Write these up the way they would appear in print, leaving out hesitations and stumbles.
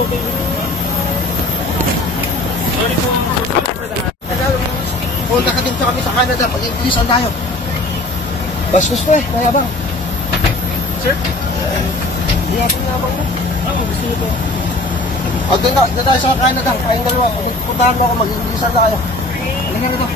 okay. Sorry po. Kung nakatinto kami sa Canada, pag-Inglesan tayo. Bastos ko eh, kaya ba? Sir? Hindi natin nabang na. Gusto niyo po. O, doon tayo sa Canada. Kayong dalawa. Puntahan mo ako, mag-Inglesan tayo. Halika na ito.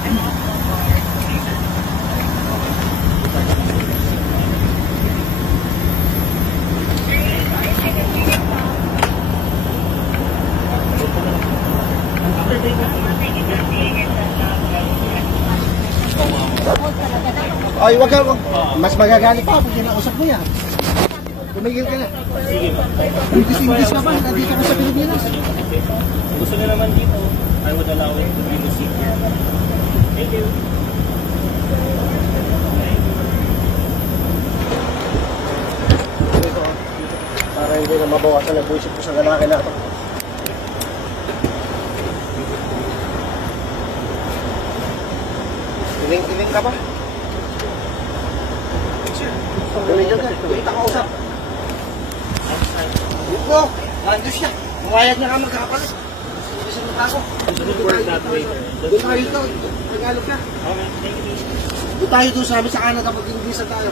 Ay, wag ka. Mas magagalit pa pag kinausap mo yan. Tumigil ka na. Sige ba? English ka pa, nandito ka sa Pilipinas. Gusto nyo naman dito, I would allow it to be received here. Thank you. Para hindi na mabawasan ang bullshit ko sa lalaki na ito. Iling ka ba? Tumigil ka. Tumigil ka usap. Dito. Nandun siya. Umayag na ka magkakapalit. Isang mata ko. Doon tayo dito. Tagalog ka. Okay, thank you. Doon tayo doon sa amin sa Canada pag-Inglesan tayo.